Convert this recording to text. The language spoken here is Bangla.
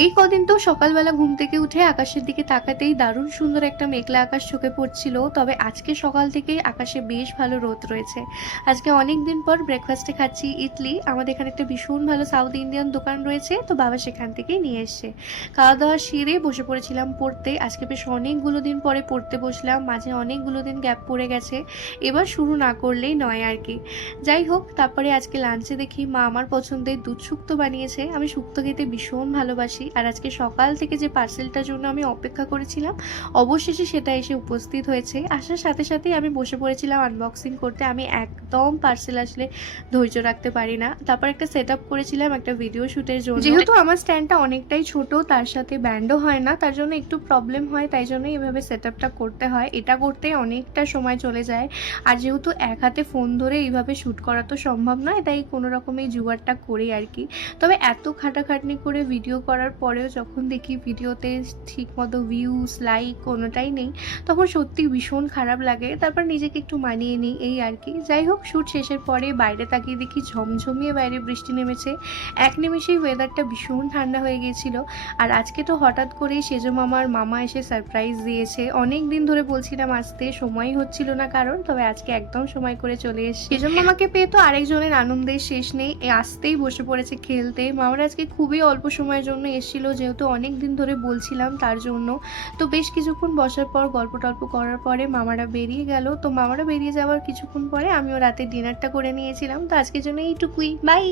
এই কদিন তো সকালবেলা ঘুম থেকে উঠে আকাশের দিকে তাকাতেই দারুণ সুন্দর একটা মেঘলা আকাশ চোখে পড়ছিল। তবে আজকে সকাল থেকেই আকাশে বেশ ভালো রোদ রয়েছে। আজকে অনেক দিন পর ব্রেকফাস্টে খাচ্ছি ইডলি। আমাদের এখানে একটা ভীষণ ভালো সাউথ ইন্ডিয়ান দোকান রয়েছে, তো বাবা সেখান থেকেই নিয়ে এসছে। খাওয়া দাওয়া সেরে বসে পড়েছিলাম পড়তে। আজকে বেশ অনেকগুলো দিন পরে পড়তে বসলাম, মাঝে অনেকগুলো দিন গ্যাপ পড়ে গেছে। এবার শুরু না করলেই নয় আর কি। যাই হোক, তারপরে আজকে লাঞ্চে দেখি মা আমার পছন্দের দুধ শুক্তো বানিয়েছে। আমি শুক্তো খেতে ভীষণ ভালোবাসি। আর আজকে সকাল থেকে যে পার্সেলটার জন্য আমি অপেক্ষা করেছিলাম, অবশেষে সেটা এসে উপস্থিত হয়েছে। আসার সাথে সাথেই আমি বসে পড়েছিলাম আনবক্সিং করতে। আমি একদম পার্সেল আসলে ধৈর্য রাখতে পারি না। তারপর একটা সেট আপ করেছিলাম একটা ভিডিও শ্যুটের জন্য। যেহেতু আমার স্ট্যান্ডটা অনেকটাই ছোট, তার সাথে ব্যান্ডও হয় না, তার জন্য একটু প্রবলেম হয়, তাই জন্য এভাবে সেট আপটা করতে হয়। এটা করতে অনেকটা সময় চলে যায়। আর যেহেতু এক হাতে ফোন ধরে এইভাবে শ্যুট করা তো সম্ভব নয়, তাই কোনো রকম এই জোগাড়টা করি আর কি। তবে এত খাটাখাটনি করে ভিডিও করার পরেও যখন দেখি ভিডিওতে ঠিকমতো ভিউজ লাইক কোনোটাই নেই, তখন সত্যি ভীষণ খারাপ লাগে। তারপর নিজেকে একটু মানিয়ে নিই এই আর কি। যাই হোক, শ্যুট শেষের পরে বাইরে তাকিয়ে দেখি ঝমঝমিয়ে বাইরে বৃষ্টি নেমেছে। এক নিমেষেই ওয়েদারটা ভীষণ ঠান্ডা হয়ে গিয়েছিল। আর আজকে তো হঠাৎ করেই সেজো মামার মামা এসে সারপ্রাইজ দিয়েছে। অনেক দিন ধরে বলছিলাম আসতে, সময়ই হচ্ছিল না কারণ, তবে আজকে একদম সময় করে চলে এসেছে। সেজো মামাকে পেয়ে তো আরেকজনের আনন্দের শেষ নেই। আসতেই বসে পড়েছে খেলতে। মামারা আজকে খুবই অল্প সময়ের জন্য এসেছিল, যেহেতু অনেক দিন ধরে বলছিলাম তার জন্য। তো বেশ কিছুক্ষণ বসার পর গল্প টল্প করার পরে মামারা বেরিয়ে গেল। তো মামারা বেরিয়ে যাওয়ার কিছুক্ষণ পরে আমিও রাতে ডিনারটা করে নিয়েছিলাম। তো আজকের জন্য এইটুকুই, বাই।